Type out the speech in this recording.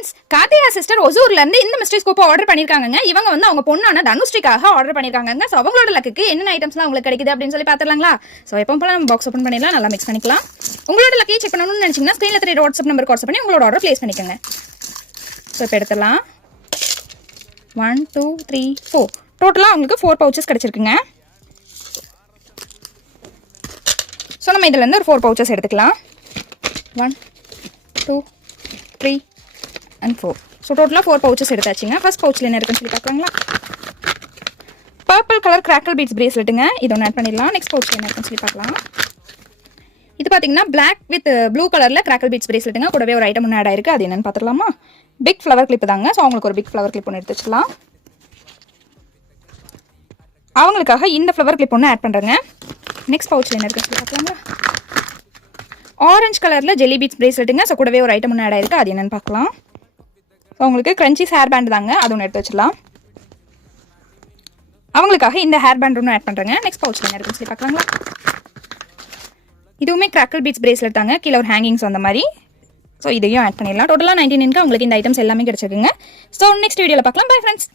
Friends, Karthika sister ஒசூர்ல இருந்து இந்த mystery scope order பண்ணிருக்காங்க. இவங்க வந்து அவங்க பொண்ணான தனுஸ்ரீக்காக ஆர்டர் பண்ணிருக்காங்க. சோ அவங்களோட லக்குக்கு என்னென்ன ஐட்டம்ஸ்லாம் உங்களுக்கு கிடைக்குது அப்படின்னு சொல்லி பாத்துறலாங்களா? சோ எப்பவும் போல நம்ம பாக்ஸ் ஓபன் பண்ணிடலாம், நல்லா மிக்ஸ் பண்ணிக்கலாம். உங்களோட லக்கை செக் பண்ணணும்னு நினைச்சீங்கன்னா ஸ்கிரீன்ல தெரிய வாட்ஸ்அப் நம்பருக்கு வாட்ஸ்அப் பண்ணி உங்களோட ஆர்டர் பிளேஸ் பண்ணிக்கோங்க. ஸோ இப்போ எடுத்துடலாம். 1 2 3 4 டோட்டலாக உங்களுக்கு 4 பவுச்சஸ் கிடைச்சிருக்குங்க. ஸோ நம்ம இதுலேருந்து ஒரு 4 பவுச்சஸ் எடுத்துக்கலாம். 1 2 3 and 4. ஸோ டோட்டலாக 4 பவுச்சஸ் எடுத்தாச்சுங்க. ஃபர்ஸ்ட் பவுச்சில் என்ன இருக்குன்னு சொல்லி பார்க்கலாங்களா? பர்பிள் கலர் கிராக்கல் பீட்ஸ் பிரேஸ்லெட்டுங்க, இது ஒன்று ஆட் பண்ணிடலாம். நெக்ஸ்ட் பவுச்சில் என்ன இருக்குன்னு சொல்லி பார்க்கலாம். இது பார்த்தீங்கன்னா பிளாக் வித் ப்ளூ கலரில் கிராக்கல் பீட்ஸ் பிரேஸ்லெட்டுங்க, கூடவே ஒரு ஐட்டம் ஒன்று ஆட் ஆயிருக்கு. அது என்னன்னு பார்த்துக்கலாமா? பிக் ஃப்ளவர் கிளிப் தாங்க. ஸோ அவங்களுக்கு ஒரு பிக் ஃப்ளவர் கிளிப் ஒன்று எடுத்து வச்சுக்கலாம். அவங்களுக்காக இந்த ஃப்ளவர் கிளிப் ஒன்று ஆட் பண்ணுறேங்க. நெக்ஸ்ட் பவுச்சில் என்ன இருக்குன்னு சொல்லி பார்க்கலாங்களா? ஆரஞ்சு கலரில் ஜெல்லி பீட்ஸ் பிரேஸ்லெட்டுங்க. ஸோ கூடவே ஒரு ஐட்டம் ஒன்று ஆட் ஆயிருக்கு. அது என்னன்னு பார்க்கலாம். ஸோ உங்களுக்கு கிரன்ச்சிஸ் ஹேர் பேண்ட் தாங்க, அது ஒன்று எடுத்து வச்சிடலாம். அவங்களுக்காக இந்த ஹேர் பேண்ட் ஒன்று ஆட் பண்ணுறேங்க. நெக்ஸ்ட் பவுச்சில் என்ன இருக்குன்னு சொல்லி பார்க்கலாங்களா? இதுவுமே கிராக்கல் பீட்ஸ் பிரேஸ்லெட் தாங்க, கீழே ஒரு ஹேங்கிங்ஸ் அந்த மாதிரி. ஸோ இதையும் ஆட் பண்ணிடலாம். டோட்டலாக 99க்கு உங்களுக்கு இந்த ஐட்டம்ஸ் எல்லாமே கிடைச்சிருக்குங்க. ஸோ நெக்ஸ்ட் வீடியோவில் பார்க்கலாம். Bye friends.